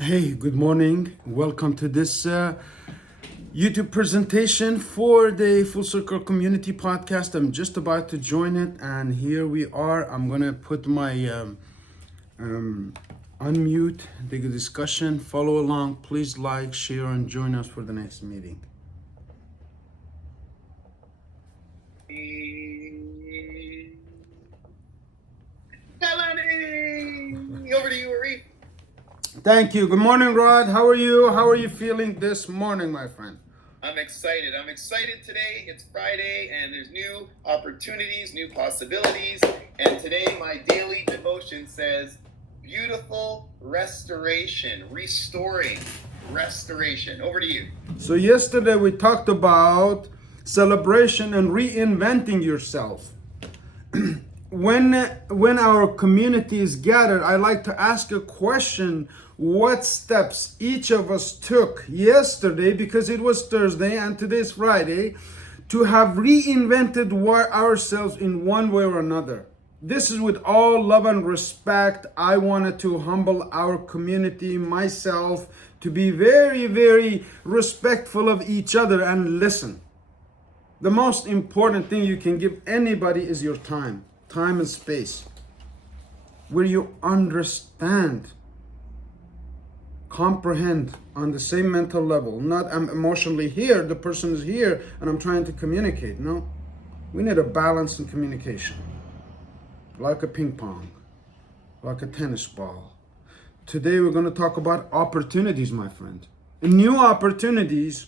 Hey, good morning. Welcome to this YouTube presentation for the Full Circle Community Podcast. I'm just about to join it, and here we are. I'm gonna put my unmute the discussion. Follow along. Please like, share, and join us for the next meeting. Melanie! Over to you, Arif. Thank you. Good morning, Rod. How are you? How are you feeling this morning, my friend? I'm excited. I'm excited today. It's Friday and there's new opportunities, new possibilities. And today my daily devotion says, beautiful restoration, restoring, restoration. Over to you. So yesterday we talked about celebration and reinventing yourself. When our community is gathered, I like to ask a question: what steps each of us took yesterday, because it was Thursday and today's Friday, to have reinvented ourselves in one way or another. This is with all love and respect. I wanted to humble our community, myself, to be very, very respectful of each other and listen. The most important thing you can give anybody is your time and space, where you understand, comprehend on the same mental level. Not I'm emotionally here, the person is here, and I'm trying to communicate. No, we need a balance in communication, like a ping pong, like a tennis ball. Today we're going to talk about opportunities, my friend. New opportunities,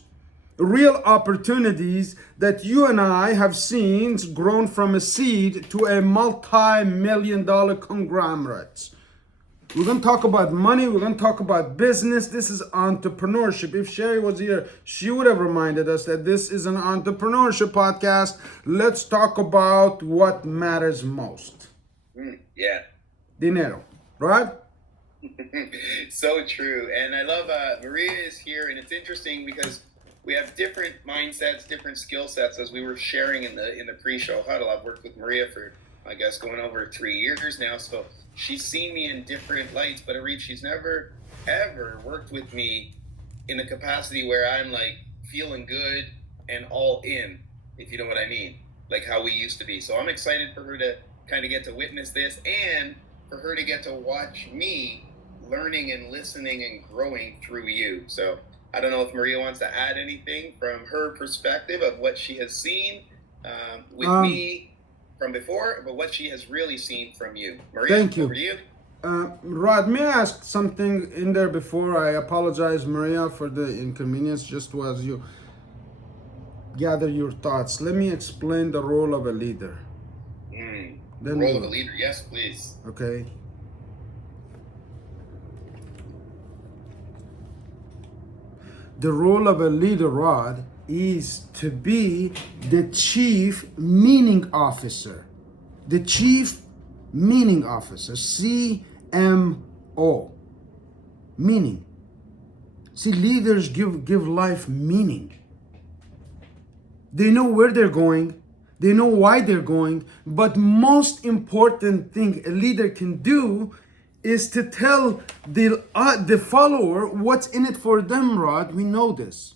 real opportunities that you and I have seen grown from a seed to a multi-million-dollar conglomerate. We're going to talk about money. We're going to talk about business. This is entrepreneurship. If Sherry was here, she would have reminded us that this is an entrepreneurship podcast. Let's talk about what matters most. Yeah. Dinero, right? So true. And I love Maria is here, and it's interesting because we have different mindsets, different skill sets, as we were sharing in the pre-show huddle. I've worked with Maria for, I guess, going over 3 years now. So she's seen me in different lights, but Arif, she's never, ever worked with me in the capacity where I'm like feeling good and all in, if you know what I mean, like how we used to be. So I'm excited for her to kind of get to witness this and for her to get to watch me learning and listening and growing through you. So I don't know if Maria wants to add anything from her perspective of what she has seen with me from before, but what she has really seen from you. Maria, thank you. over to you. Rod, may I ask something in there before? I apologize, Maria, for the inconvenience, just as you gather your thoughts. Let me explain the role of a leader. The role of a leader, yes, please. Okay. The role of a leader, Rod, is to be the chief meaning officer. The chief meaning officer, CMO. Meaning. See, leaders give life meaning. They know where they're going. They know why they're going. But most important thing a leader can do is to tell the follower what's in it for them, Rod. We know this.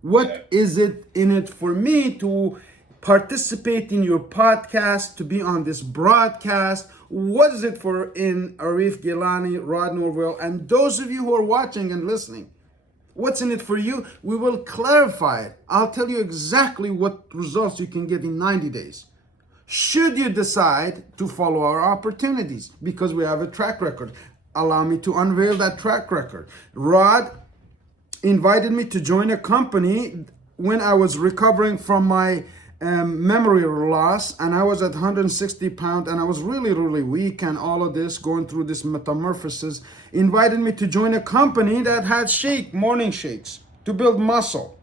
What is it in it for me to participate in your podcast, to be on this broadcast? What is it for in Arif Gilani, Rod Norville, and those of you who are watching and listening? What's in it for you? We will clarify it. I'll tell you exactly what results you can get in 90 days. Should you decide to follow our opportunities, because we have a track record. Allow me to unveil that track record. Rod invited me to join a company when I was recovering from my memory loss, and I was at 160 pounds, and I was really, really weak, and all of this, going through this metamorphosis, invited me to join a company that had morning shakes to build muscle.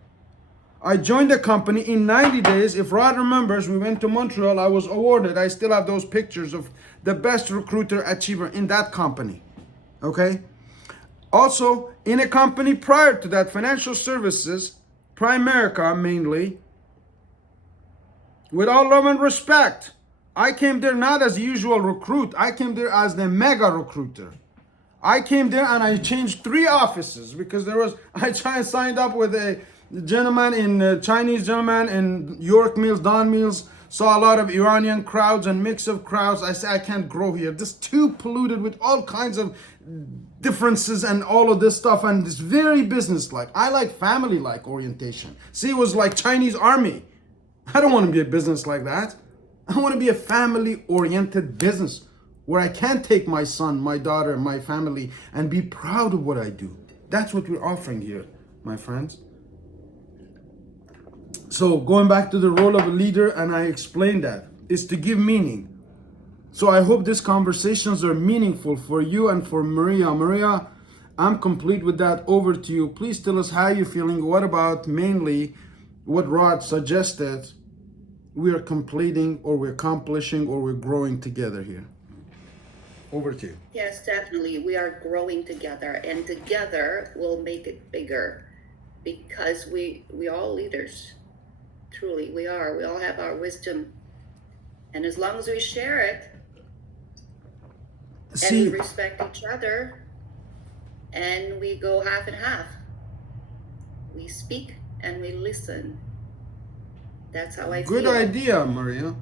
I joined the company in 90 days. If Rod remembers, we went to Montreal. I was awarded. I still have those pictures of the best recruiter achiever in that company. Okay? Also, in a company prior to that, financial services, Primerica mainly, with all love and respect, I came there not as a usual recruit. I came there as the mega recruiter. I came there and I changed 3 offices because signed up with a gentleman Chinese gentleman in York Mills, Don Mills, saw a lot of Iranian crowds and mix of crowds. I said, I can't grow here. This too polluted with all kinds of differences and all of this stuff, and it's very business-like. I like family-like orientation. See, it was like Chinese army. I don't want to be a business like that. I want to be a family-oriented business where I can take my son, my daughter, my family, and be proud of what I do. That's what we're offering here, my friends. So going back to the role of a leader, and I explained that, is to give meaning. So I hope these conversations are meaningful for you and for Maria. Maria, I'm complete with that. Over to you. Please tell us how you're feeling. What about mainly what Rod suggested we are completing or we're accomplishing or we're growing together here? Over to you. Yes, definitely. We are growing together, and together we'll make it bigger because we all leaders. Truly, we are. We all have our wisdom. And as long as we share it, and we respect each other, and we go half and half. We speak and we listen. That's how I feel. Good idea, Maria.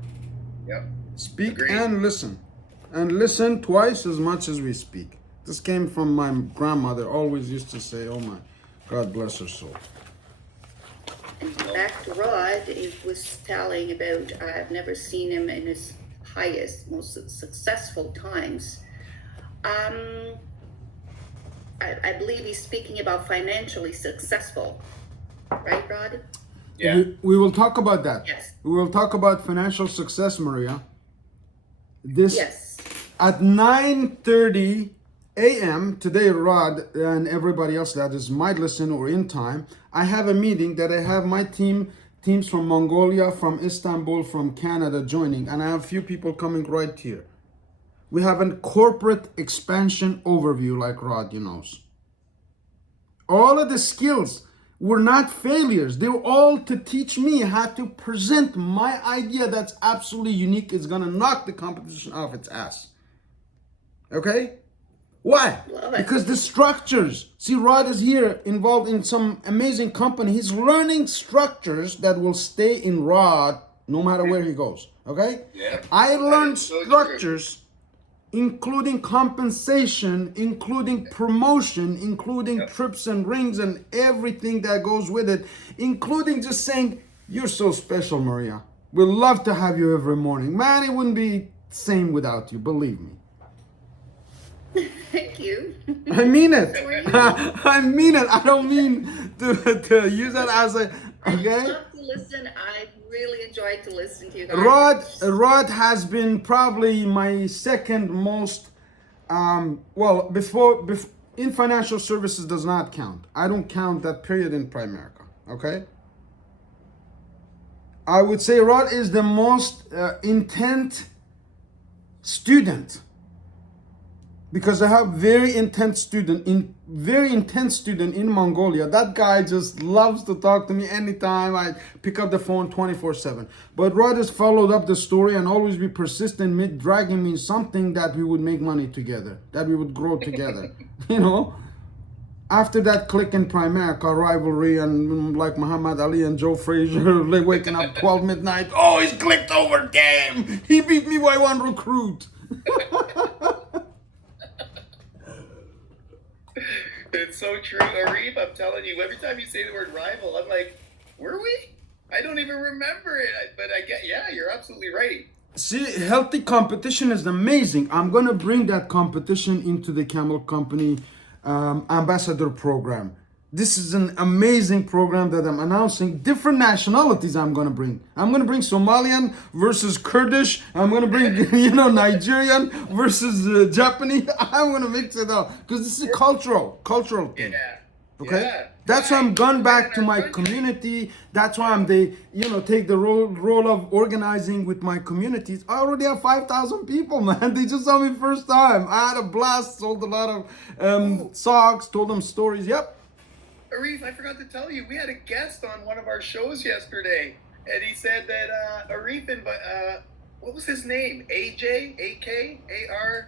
Yep. Speak Agreed. and listen. And listen twice as much as we speak. This came from my grandmother, always used to say, oh my, God bless her soul. And back to Rod, he was telling about, I've never seen him in his highest, most successful times. I believe he's speaking about financially successful, right, Rod? Yeah. We will talk about that. Yes. We will talk about financial success, Maria. Yes. At 9:30 a.m. today, Rod and everybody else that is might listen or in time, I have a meeting that I have my teams from Mongolia, from Istanbul, from Canada joining, and I have a few people coming right here. We have a corporate expansion overview, like Rod, knows. All of the skills were not failures. They were all to teach me how to present my idea that's absolutely unique. It's going to knock the competition off its ass. Okay? Why? Because the structures. See, Rod is here involved in some amazing company. He's learning structures that will stay in Rod no matter where he goes. Okay? Yeah. I learned structures including compensation, including promotion, including trips and rings and everything that goes with it, including just saying, you're so special, Maria. We'd love to have you every morning. Man, it wouldn't be the same without you, believe me. Thank you. I mean it. I mean it. I don't mean to use that as a, okay? I love to listen. I really enjoyed to listen to you guys. Rod has been probably my second most, before in financial services does not count. I don't count that period in Primerica, okay? I would say Rod is the most intense student, because I have very intense student in Mongolia. That guy just loves to talk to me anytime I pick up the phone 24/7. But Rod has followed up the story and always be persistent, dragging me something that we would make money together, that we would grow together. After that click in Primerica rivalry and like Muhammad Ali and Joe Frazier like waking up 12 midnight. Oh, he's clicked over, damn! He beat me by one recruit. It's so true, Arif. I'm telling you, every time you say the word rival, I'm like, were we? I don't even remember it. But I get, yeah, you're absolutely right. See, healthy competition is amazing. I'm going to bring that competition into the Camel Company ambassador program. This is an amazing program that I'm announcing. Different nationalities I'm going to bring. I'm going to bring Somalian versus Kurdish. I'm going to bring, Nigerian versus Japanese. I'm going to mix it up because this is a cultural thing. Yeah. Okay? Yeah. That's why I'm gone back to my community. That's why I'm take the role of organizing with my communities. I already have 5,000 people, man. They just saw me first time. I had a blast, sold a lot of socks, told them stories. Yep. Arif, I forgot to tell you, we had a guest on one of our shows yesterday, and he said that Arif what was his name? AJ? AK? AR?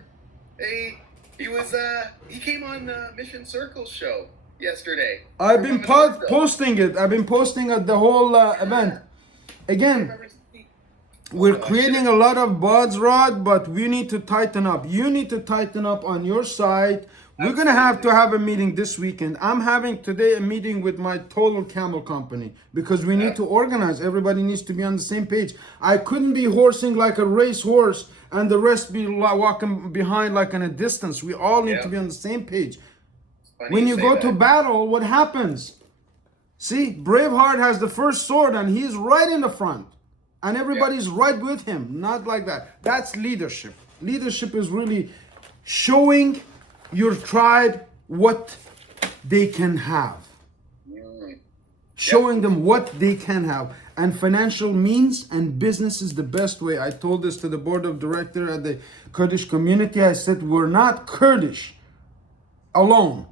A? He came on Mission Circle's show yesterday. I've been posting it. I've been posting at the whole event. Again, we're creating a lot of buzz, Rod, but we need to tighten up. You need to tighten up on your side. We're going to have a meeting this weekend. I'm having today a meeting with my total Camel company because we need to organize. Everybody needs to be on the same page. I couldn't be horsing like a racehorse and the rest be walking behind like in a distance. We all need to be on the same page. When you go to battle, what happens? See, Braveheart has the first sword and he's right in the front. And everybody's right with him. Not like that. That's leadership. Leadership is really showing your tribe what they can have. Showing them what they can have. And financial means and business is the best way. I told this to the board of directors at the Kurdish community. I said, we're not Kurdish alone.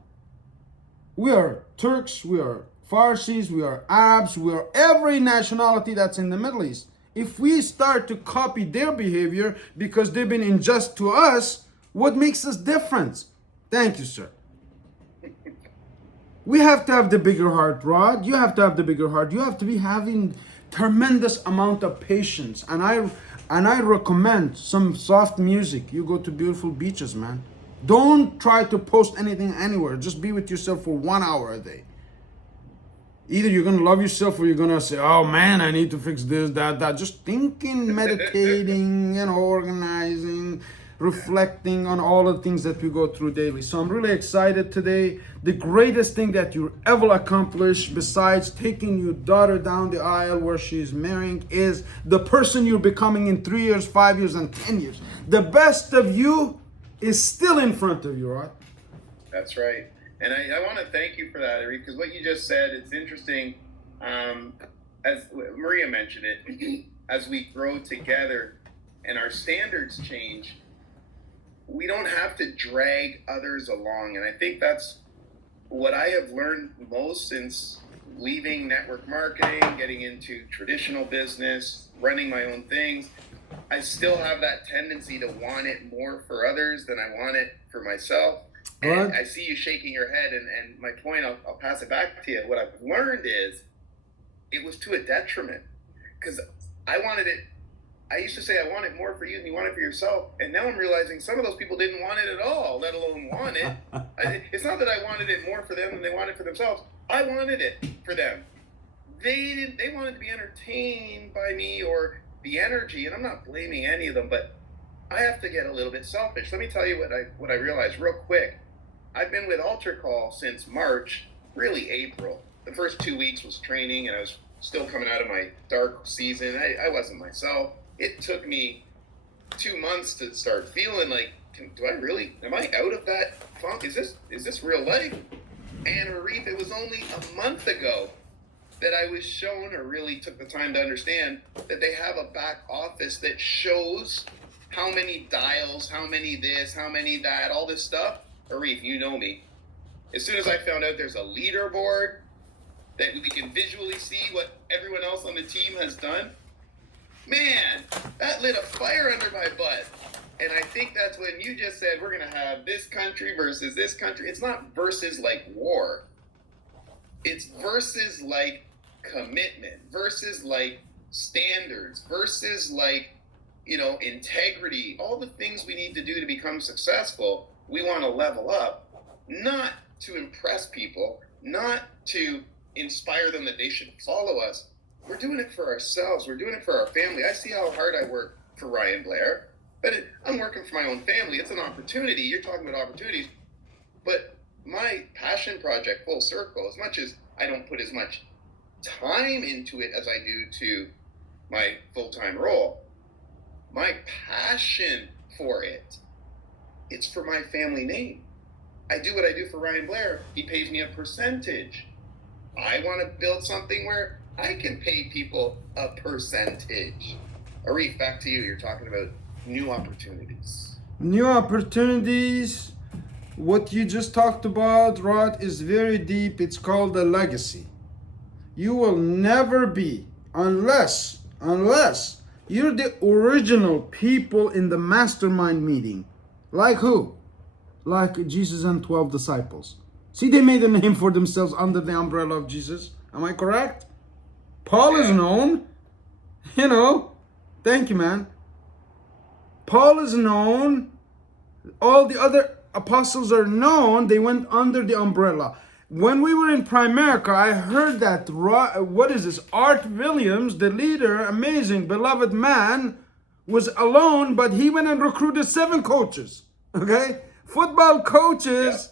We are Turks, we are Farsis, we are Arabs, we are every nationality that's in the Middle East. If we start to copy their behavior because they've been unjust to us, what makes us different? Thank you, sir. We have to have the bigger heart, Rod. You have to have the bigger heart. You have to be having tremendous amount of patience. And I recommend some soft music. You go to beautiful beaches, man. Don't try to post anything anywhere. Just be with yourself for 1 hour a day. Either you're going to love yourself or you're going to say, oh man, I need to fix this, that. Just thinking, meditating, organizing, reflecting on all the things that we go through daily. So I'm really excited today. The greatest thing that you ever accomplished besides taking your daughter down the aisle where she's marrying is the person you're becoming in 3 years, 5 years, and 10 years. The best of you is still in front of you, right? That's right. And I want to thank you for that, Arif, because what you just said, it's interesting. As Maria mentioned it, as we grow together and our standards change, we don't have to drag others along. And I think that's what I have learned most since leaving network marketing, getting into traditional business, running my own things. I still have that tendency to want it more for others than I want it for myself. And I see you shaking your head, and my point, I'll pass it back to you. What I've learned is it was to a detriment because I wanted it. I used to say I want it more for you than you want it for yourself. And now I'm realizing some of those people didn't want it at all, let alone want it. It's not that I wanted it more for them than they wanted it for themselves. I wanted it for them. They wanted to be entertained by me or the energy, and I'm not blaming any of them, but I have to get a little bit selfish. Let me tell you what I realized real quick. I've been with Call since March, really April. The first 2 weeks was training, and I was still coming out of my dark season. I wasn't myself. It took me 2 months to start feeling like, am I out of that funk? Is this real life? And Arif, it was only a month ago that I was shown, or really took the time to understand, that they have a back office that shows how many dials, how many this, how many that, all this stuff. Arif, you know me. As soon as I found out there's a leaderboard that we can visually see what everyone else on the team has done, man, that lit a fire under my butt. And I think that's when you just said we're going to have this country versus this country. It's not versus like war. It's versus like commitment, versus like standards, versus like, integrity, all the things we need to do to become successful. We want to level up, not to impress people, not to inspire them that they should follow us. We're doing it for ourselves. We're doing it for our family. I see how hard I work for Ryan Blair, but I'm working for my own family. It's an opportunity. You're talking about opportunities. But my passion project, Full Circle, as much as I don't put as much time into it as I do to my full-time role, my passion for it, it's for my family name. I do what I do for Ryan Blair. He pays me a percentage. I want to build something where I can pay people a percentage. Arif, back to you. You're talking about new opportunities. New opportunities. What you just talked about, Rod, is very deep. It's called a legacy. You will never be, unless you're the original people in the mastermind meeting. Like who? like Jesus and 12 disciples. See, they made a name for themselves under the umbrella of Jesus. Am I correct? Paul is known, you know. Thank you, man. Paul is known. All the other apostles are known. They went under the umbrella. When we were in Primerica, I heard that, what is this? Art Williams, the leader, amazing, beloved man, was alone, but he went and recruited 7 coaches. Okay? Football coaches,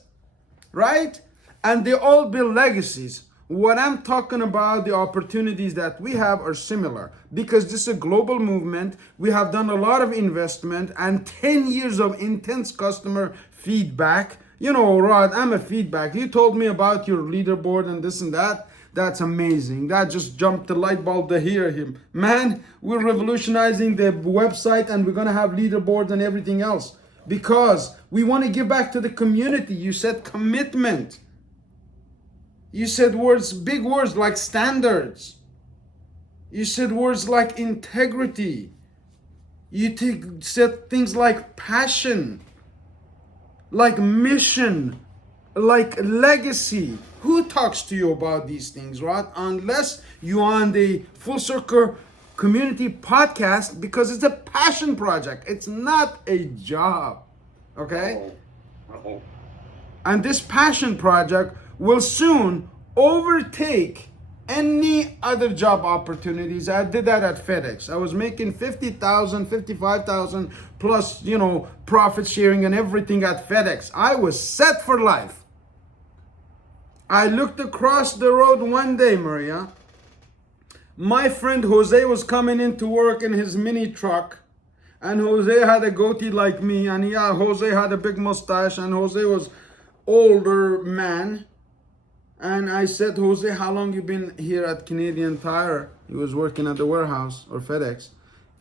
right? And they all build legacies. What I'm talking about, the opportunities that we have are similar, because this is a global movement. We have done a lot of investment and 10 years of intense customer feedback. You know, Rod, I'm a feedback. You told me about your leaderboard and this and that. That's amazing. That just jumped the light bulb to hear him. Man, we're revolutionizing the website, and we're going to have leaderboards and everything else, because we want to give back to the community. You said commitment. You said words, big words like standards. You said words like integrity. You said things like passion, like mission, like legacy. Who talks to you about these things, Rod? Unless you're on the Full Circle Community podcast, because it's a passion project. It's not a job, okay? And this passion project will soon overtake any other job opportunities. I did that at FedEx. I was making 50,000, 55,000 plus, you know, profit sharing and everything at FedEx. I was set for life. I looked across the road one day, Maria. My friend Jose was coming into work in his mini truck, and Jose had a goatee like me, and Jose had a big mustache, and Jose was older man. And I said, Jose, how long you been here at Canadian Tire? He was working at the warehouse or FedEx.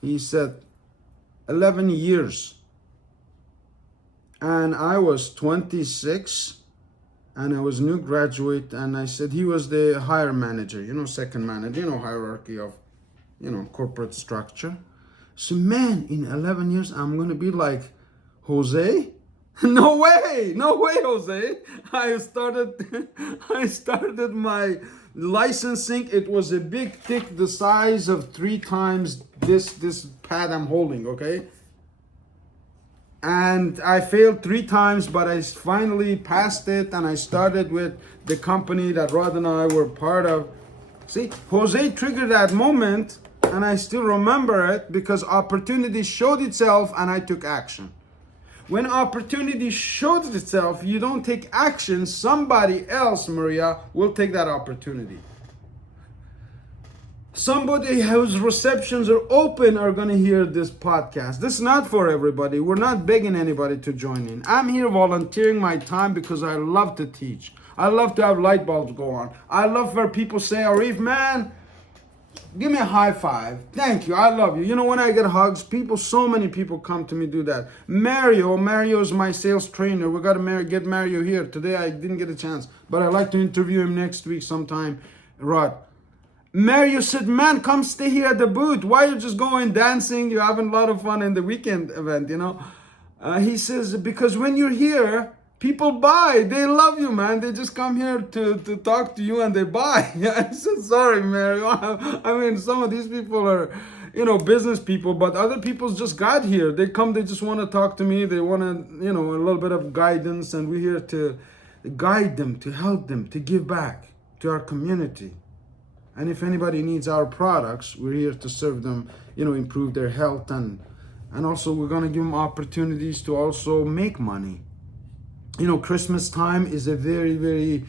He said, 11 years. And I was 26, and I was new graduate. And I said, he was the hire manager, you know, second manager, you know, hierarchy of, you know, corporate structure. So, man, in 11 years, I'm going to be like Jose? No way, Jose. I started my licensing. It was a big tick the size of 3 times this pad I'm holding, okay? And I failed 3 times, but I finally passed it, and I started with the company that Rod and I were part of. See, Jose triggered that moment, and I still remember it because opportunity showed itself and I took action. When opportunity shows itself, you don't take action, somebody else, Maria, will take that opportunity. Somebody whose receptions are open are going to hear this podcast. This is not for everybody. We're not begging anybody to join in. I'm here volunteering my time because I love to teach. I love to have light bulbs go on. I love where people say, Arif, man, give me a high five. Thank you. I love you. You know, when I get hugs, so many people come to me do that. Mario is my sales trainer. We got to get Mario here. Today I didn't get a chance, but I'd like to interview him next week sometime. Rod. Mario said, man, come stay here at the booth. Why you just going dancing? You're having a lot of fun in the weekend event, you know. He says, because when you're here, people buy. They love you, man. They just come here to talk to you and they buy. I said, sorry, Mario. I mean, some of these people are, you know, business people, but other people just got here. They come, they just want to talk to me. They want to, you know, a little bit of guidance, and we're here to guide them, to help them, to give back to our community. And if anybody needs our products, we're here to serve them, you know, improve their health, and also we're going to give them opportunities to also make money. You know, Christmas time is a very, very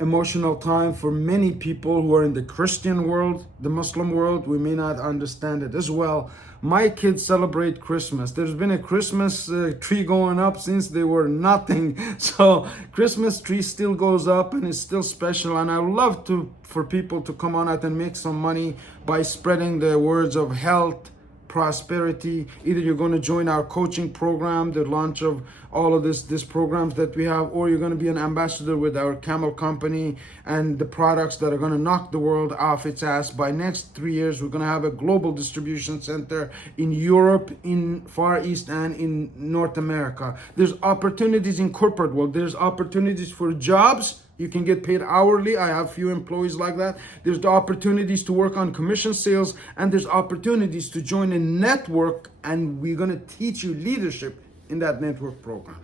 emotional time for many people who are in the Christian world, the Muslim world. We may not understand it as well. My kids celebrate Christmas. There's been a Christmas tree going up since they were nothing. So Christmas tree still goes up and it's still special. And I love for people to come on out and make some money by spreading the words of health, prosperity. Either you're going to join our coaching program, the launch of all of this programs that we have, or you're going to be an ambassador with our Camel company and the products that are going to knock the world off its ass. By next 3 years, we're going to have a global distribution center in Europe, in Far East, and in North America. There's opportunities in corporate world. There's opportunities for jobs. You can get paid hourly. I have few employees like that. There's the opportunities to work on commission sales, and there's opportunities to join a network, and we're going to teach you leadership in that network program.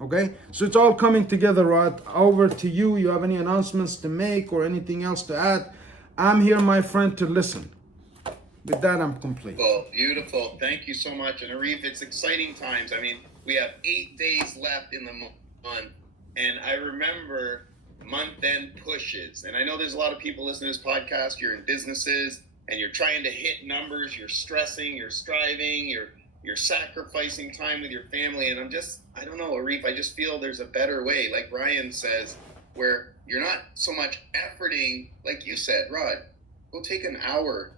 Okay? So it's all coming together, Rod. Over to you. You have any announcements to make or anything else to add? I'm here, my friend, to listen. With that, I'm complete. Well, beautiful. Thank you so much. And Arif, it's exciting times. I mean, we have 8 days left in the month. And I remember month-end pushes. And I know there's a lot of people listening to this podcast. You're in businesses and you're trying to hit numbers. You're stressing, you're striving, you're sacrificing time with your family. And I don't know, Arif, I just feel there's a better way. Like Ryan says, where you're not so much efforting, like you said, Rod, go take an hour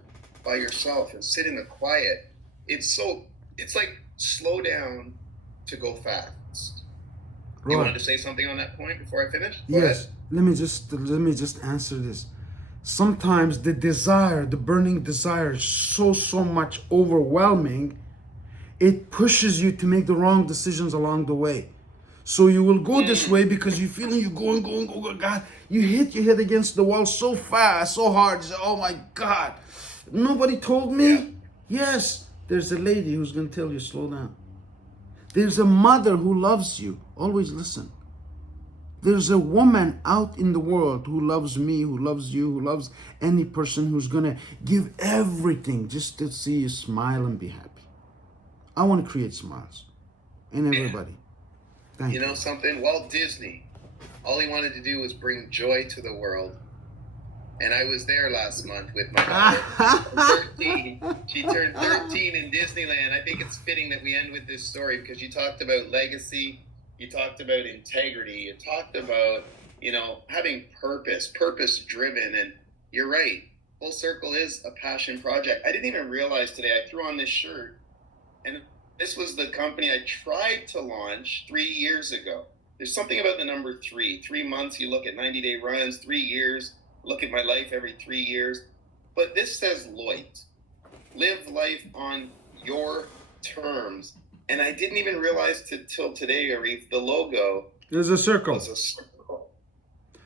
by yourself and sit in the quiet. It's like slow down to go fast. You wanted to say something on that point before I finish? Go yes. ahead. Let me just answer this. Sometimes the burning desire is so much overwhelming. It pushes you to make the wrong decisions along the way. So you will go this way because you feel you're going, God. You hit your head against the wall so fast, so hard. You say, oh my God, nobody told me. Yeah. Yes, there's a lady who's going to tell you, slow down. There's a mother who loves you. Always listen. There's a woman out in the world who loves me, who loves you, who loves any person who's going to give everything just to see you smile and be happy. I want to create smiles in everybody. Thank you. You know something? Walt Disney, all he wanted to do was bring joy to the world. And I was there last month with my daughter. 13. She turned 13 in Disneyland. I think it's fitting that we end with this story because you talked about legacy, you talked about integrity, you talked about, having purpose driven. And you're right. Full Circle is a passion project. I didn't even realize today I threw on this shirt, and this was the company I tried to launch 3 years ago. There's something about the number 3. 3 months, you look at 90-day runs, 3 years. Look at my life every 3 years. But this says Lloyd. Live life on your terms. And I didn't even realize till today, Arif, the logo There's a circle. was a circle.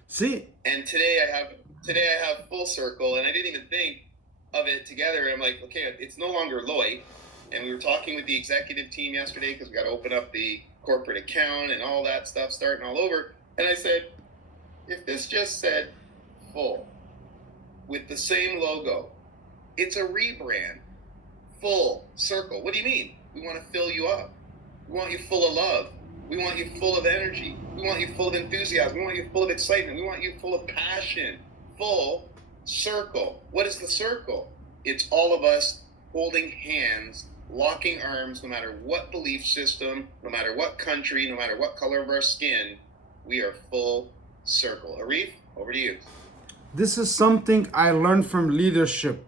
See? And today I have Full Circle, and I didn't even think of it together. And I'm like, okay, it's no longer Lloyd. And we were talking with the executive team yesterday because we got to open up the corporate account and all that stuff starting all over. And I said, if this just said Full with the same logo, it's a rebrand. Full Circle. What do you mean? We want to fill you up. We want you full of love. We want you full of energy. We want you full of enthusiasm. We want you full of excitement. We want you full of passion. Full Circle. What is the circle? It's all of us holding hands, locking arms, no matter what belief system, no matter what country, no matter what color of our skin. We are Full Circle. Arif, over to you. This is something I learned from leadership,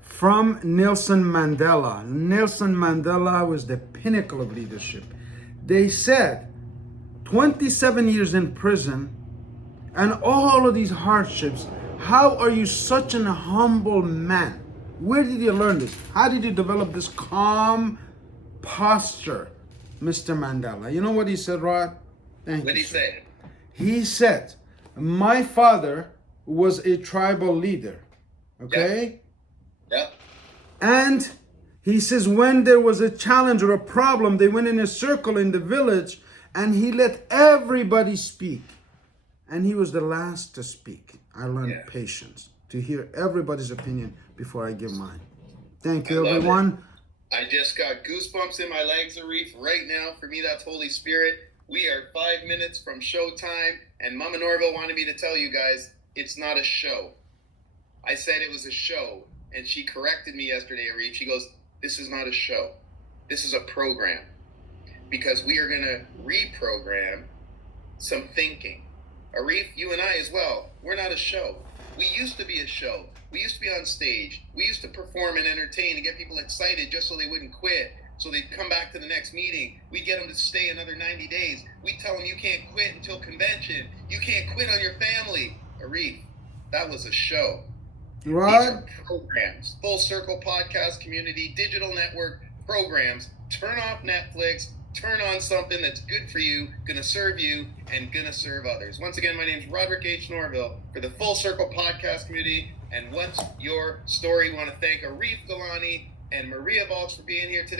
from Nelson Mandela. Nelson Mandela was the pinnacle of leadership. They said 27 years in prison and all of these hardships, how are you such an humble man? Where did you learn this? How did you develop this calm posture, Mr. Mandela? You know what he said, Rod? Thank you. What did he say? He said, my father was a tribal leader, okay? Yep. And he says when there was a challenge or a problem, they went in a circle in the village and he let everybody speak. And he was the last to speak. I learned patience, to hear everybody's opinion before I give mine. Thank you, everyone. I just got goosebumps in my legs, Arif, right now. For me, that's Holy Spirit. We are 5 minutes from showtime, and Mama Norville wanted me to tell you guys, it's not a show. I said it was a show, and she corrected me yesterday, Arif. She goes, this is not a show. This is a program. Because we are going to reprogram some thinking. Arif, you and I as well, we're not a show. We used to be a show. We used to be on stage. We used to perform and entertain and get people excited just so they wouldn't quit, so they'd come back to the next meeting. We'd get them to stay another 90 days. We'd tell them, you can't quit until convention. You can't quit on your family. Arif, that was a show. Right? These are programs. Full Circle Podcast Community, Digital Network programs. Turn off Netflix. Turn on something that's good for you, gonna serve you, and gonna serve others. Once again, my name is Roderick H. Norville for the Full Circle Podcast Community. And what's your story? We want to thank Arif Galani and Maria Volks for being here today.